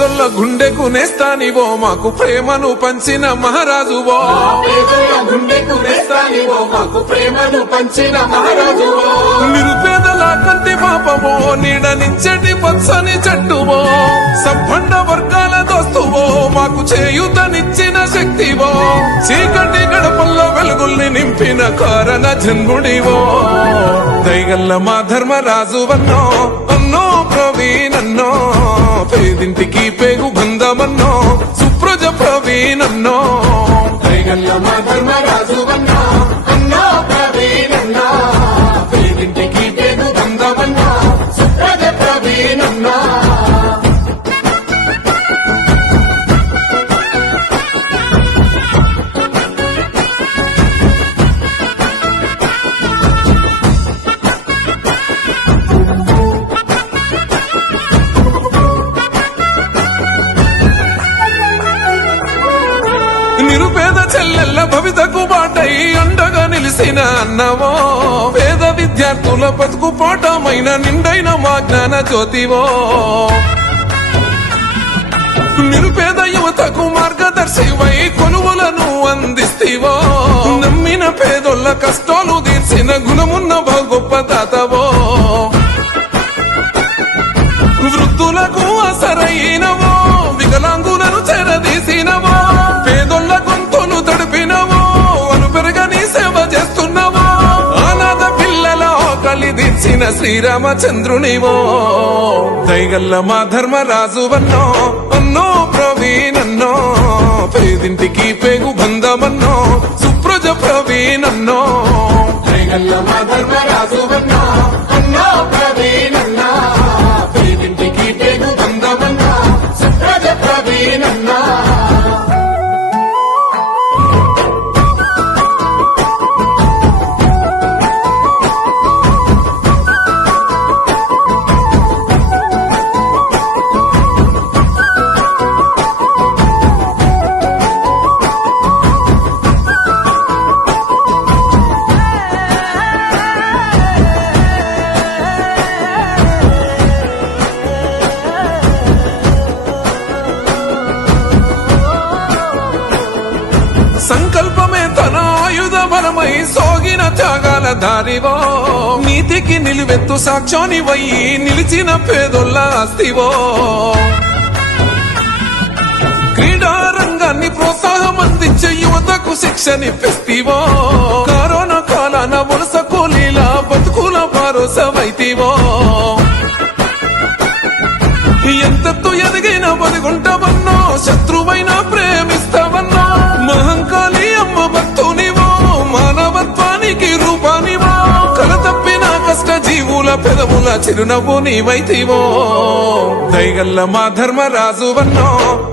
పేదొల్ల గుండెకు నేస్తానివో మాకు ప్రేమను పంచిన మహారాజువో నిరుపేదల కంటి పాపమో నీడనిచ్చటి పచ్చని చెట్టువో సంపన్న వర్గాల దోస్తువో మాకు చేయూతనిచ్చిన శక్తివో చీకటి గడపల్లో వెలుగుల్ని నింపిన కారణ జన్ముడివో దయగల్ల మా ధర్మరాజువన్నో అన్నో ప్రవీణన్నో పేదింటికి పేగు బంధమన్నో సుప్రజ ప్రవీణన్నో దయగల్ల మా ధర్మరాజువన్నో అన్నో ప్రవీణన్నో పేదింటికి పేగు బంధమన్నో సుప్రజ ప్రవీణన్నో నిరుపేద చెల్లెల్ల భవితకు బాటై అండగా నిలిసిన అన్నవో పేద విద్యార్థుల బతుకు పాఠమైన నిండైన మా జ్ఞాన జ్యోతివో నిరుపేద యువతకు మార్గదర్శివై కొలువులను అందిస్తీవో నమ్మిన పేదోళ్ళ కష్టాలు తీర్చిన గుణమున్న గొప్ప తాతవో వృద్ధులకు అసరైనవో వికలాంగులను చెరదీసినవో పేదోళ్ళ గొంతులు తడిపినవో అను పెరగని సేవ చేస్తున్నావో అనాథ పిల్లల ఆకలి తీర్చిన శ్రీరామచంద్రునివో దయగల్ల మా ధర్మరాజువన్నో అన్నో ప్రవీణన్నో పేదింటికి పేగు బంధమన్నో సుప్రజ ప్రవీణన్నో దయగల్ల మా ధర్మరాజువన్నో అన్నో ప్రవీణన్నో పేదింటికి పేగు బంధమన్నో సుప్రజ ప్రవీణన్నో సంకల్పమే తన ఆయుధ బలమై సోగిన త్యాగాల దారివో నీతికి నిలువెత్తు సాక్ష్యానివై నిలిచిన పేదొల్ల ఆస్తివో క్రీడా రంగాన్ని ప్రోత్సాహం అందించే యువతకు శిక్షనిప్పిస్తివో కరోనా కాలాన వలస కూలీల బతుకుల భరోసవైతివో ఎంతెత్తు ఎదిగిన బతుకుంటావన్నో శత్రువైనా ప్రేమిస్తావన్నో మహంకాళి అమ్మ భక్తునివో మానవత్వానికి రూపానివో కల తప్పిన కష్ట జీవుల పెదవుల చిరునవ్వు నీవైతివో దయగల్ల మా ధర్మరాజువన్నో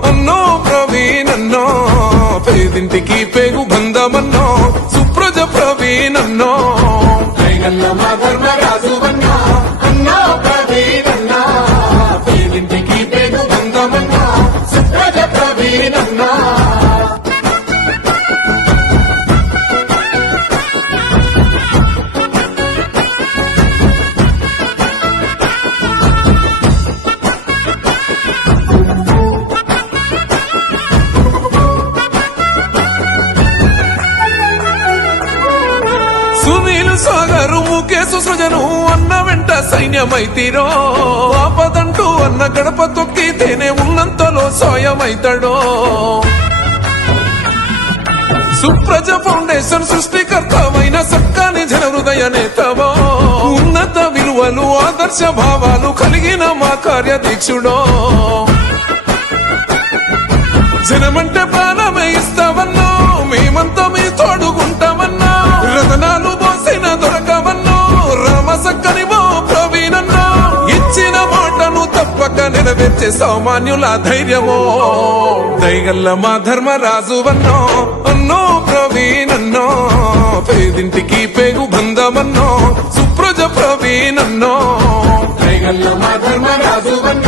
అన్నో ప్రవీణన్నో పేదింటికి పేగు బంధమన్నో సుప్రజ ప్రవీణన్నో దయగల్ల మా ధర్మరాజువన్నో అన్నో ప్రవీణన్నో పేదింటికి పేగు బంధమన్నో సుప్రజ ప్రవీణన్నో సునీల్ సాగరు ముఖేశు సృజను అన్న వెంట సైన్యమైతిరో ఆపదంటూ అన్న గడప తొక్కితేనే ఉన్నంతలో సాయమైతాడో సుప్రజ ఫౌండేషన్ సృష్టికర్తమైన సక్కాని జన హృదయ నేతవో ఉన్నత విలువలు ఆదర్శ భావాలు కలిగిన మా కార్యదీక్షుడో జనమంటే ప్రాణమే ఇస్తావన్నో మేమంతా మీ తోడుకుంటామన్నా రతనాలు పోసిన దొరకవన్నో రామ సక్కనివో ప్రవీణన్నో ఇచ్చిన మాటను తప్పక నెరవేర్చే సామాన్యుల ధైర్యమో దయగల్ల మా ధర్మరాజువన్నో అన్నో ప్రవీణన్నో పేదింటికి పేగు బంధమన్నో సుప్రజ ప్రవీణన్నో దయగల్ల మా ధర్మరాజువన్నో